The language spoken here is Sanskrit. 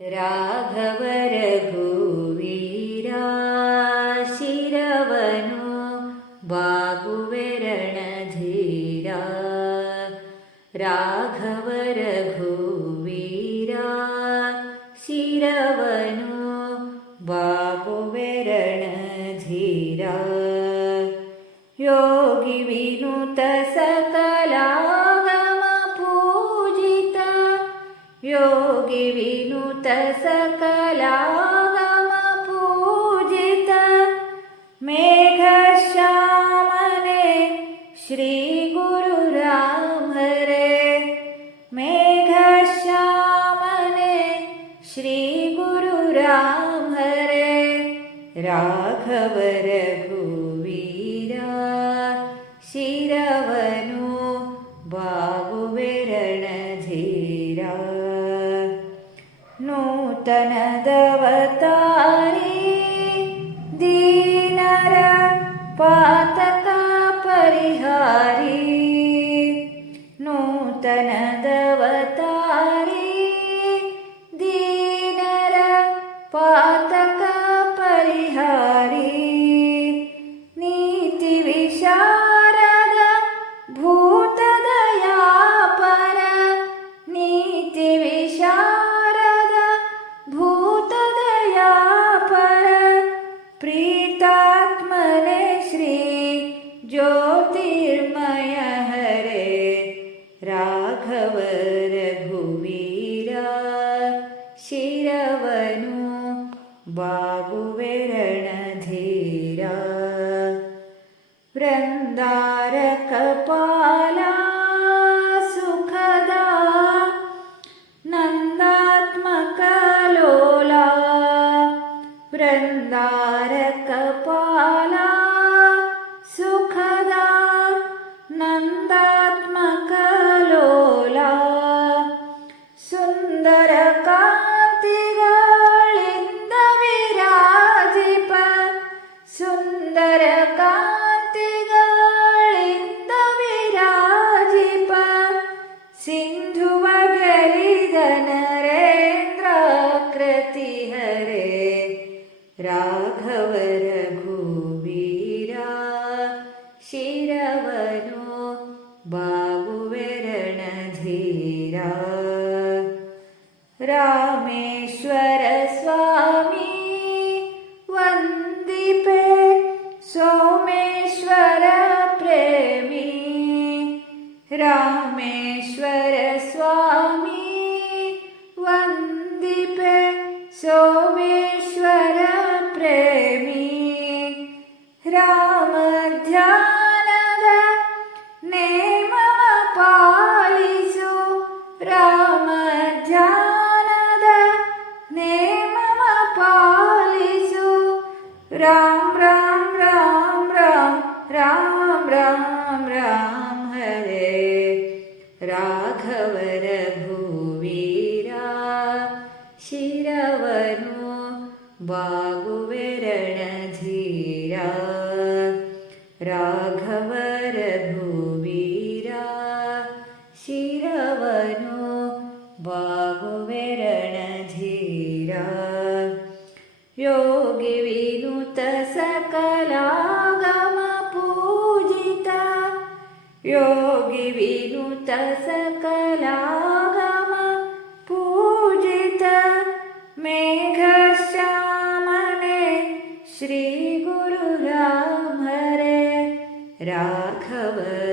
ರಾಘವ ರಘುವೀರಾಶಿರವನು ಬಾಗುವೆರಣಧೀರ ರಾಘವರ विनुत सकलागमपूजित मेघश्यामने श्रीगुरुराम हरे मेघश्यामने श्रीगुरुराम हरे राघव रघुवीरा नूतनदवतारी दीनर पातका परिहारी नूतन दीनर पा राघव रघुवीरा शिरवनो बाबुवरणधीरा। रामेश्वर स्वामी वन्दिपे सोमेश्वर प्रेमी। रामेश्वर स्वामी ರಾಮ ಧ್ಯಾನದ ನೇಮವ ಪಾಲಿಸು ರಾಮ ಧ್ಯಾನದ ನೇಮವ ಪಾಲಿಸು ರಾಮ್ ರಾಮ್ ರಾಮ್ ರಾಮ್ ರಾಮ್ ರಾಮ್ ರಾಮ್ ಹರೇ ರಾಘವ ರಘುವೀರ ಶಿರವನು ಬಾಗುವೆರಣಧೀರ योगिविनुत विरुतसकलागम योगिविनुत योगी पूजित मेघश्यामने श्रीगुरुरामरे राघव